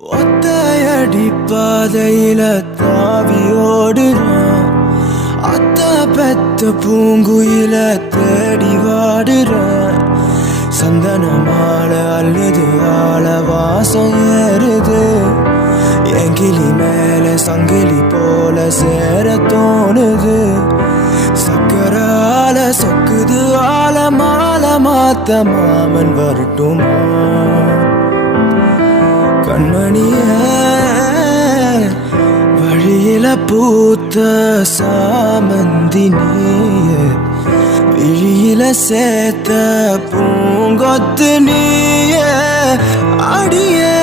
ஒத்தையடி பாதையில தாவி ஓடுறான். அத்த பெத்த பூங்குயில தேடி வாடுறான். சந்தன மாலை அள்ளுது ஆள வாசம் ஏறுது. என் கிளி மேல சங்கிலி போல சேர தோணுது. சக்கரால சொக்குது ஆல மாலை மாத்த மாமன் வரட்டுமா? கண்மணிய வழியில பூத்த சாமந்தி நீய, விழியில சேர்த்த பூங்கொத்து நீய அடியே.